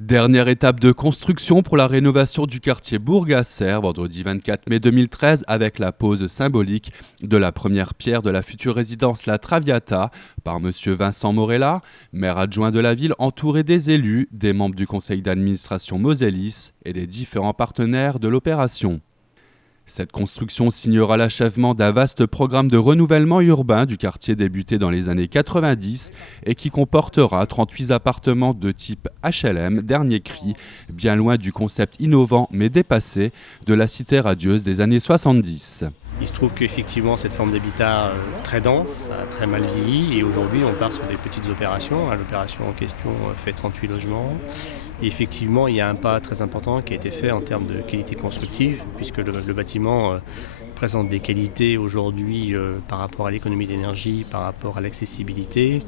Dernière étape de construction pour la rénovation du quartier Bourg-Gasser, vendredi 24 mai 2013, avec la pose symbolique de la première pierre de la future résidence La Traviata par M. Vincent Morella, maire adjoint de la ville, entouré des élus, des membres du conseil d'administration Mosellis et des différents partenaires de l'opération. Cette construction signera l'achèvement d'un vaste programme de renouvellement urbain du quartier débuté dans les années 90 et qui comportera 38 appartements de type HLM, dernier cri, bien loin du concept innovant mais dépassé de la cité radieuse des années 70. Il se trouve qu'effectivement cette forme d'habitat très dense a très mal vieilli et aujourd'hui on part sur des petites opérations. L'opération en question fait 38 logements et effectivement il y a un pas très important qui a été fait en termes de qualité constructive puisque le bâtiment présente des qualités aujourd'hui par rapport à l'économie d'énergie, par rapport à l'accessibilité.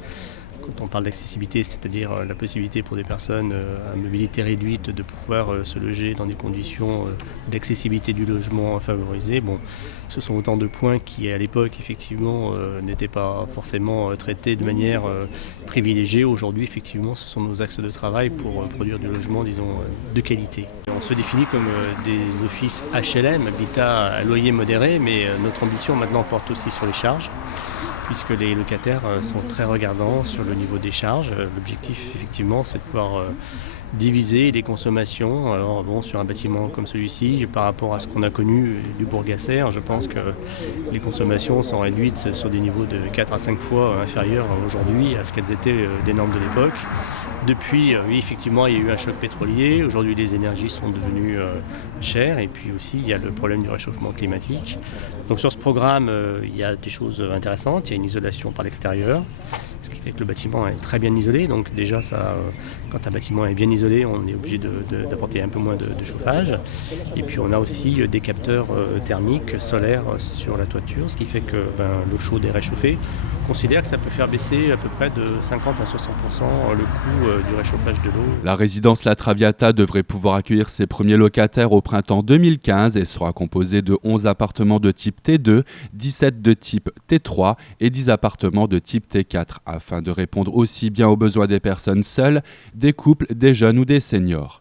Quand on parle d'accessibilité, c'est-à-dire la possibilité pour des personnes à mobilité réduite de pouvoir se loger dans des conditions d'accessibilité du logement favorisées. Bon, ce sont autant de points qui, à l'époque, effectivement, n'étaient pas forcément traités de manière privilégiée. Aujourd'hui, effectivement, ce sont nos axes de travail pour produire du logement, disons, de qualité. On se définit comme des offices HLM, habitat à loyer modéré, mais notre ambition maintenant porte aussi sur les charges, puisque les locataires sont très regardants sur le niveau des charges. L'objectif, effectivement, c'est de pouvoir diviser les consommations. Alors, bon, sur un bâtiment comme celui-ci, par rapport à ce qu'on a connu du Bourg-Gasser, je pense que les consommations sont réduites sur des niveaux de 4 à 5 fois inférieurs aujourd'hui à ce qu'elles étaient des normes de l'époque. Depuis, oui, effectivement, il y a eu un choc pétrolier. Aujourd'hui, les énergies sont devenues chères et puis aussi, il y a le problème du réchauffement climatique. Donc sur ce programme, il y a des choses intéressantes. Il y a une isolation par l'extérieur, ce qui fait que le bâtiment est très bien isolé. Donc déjà, quand un bâtiment est bien isolé, on est obligé d'apporter un peu moins de chauffage. Et puis on a aussi des capteurs thermiques solaires sur la toiture, ce qui fait que l'eau chaude est réchauffée. On considère que ça peut faire baisser à peu près de 50 à 60% le coût du réchauffage de l'eau. La résidence La Traviata devrait pouvoir accueillir ses premiers locataires au printemps 2015 et sera composée de 11 appartements de type T2, 17 de type T3 et 10 appartements de type T4 afin de répondre aussi bien aux besoins des personnes seules, des couples, des jeunes ou des seniors.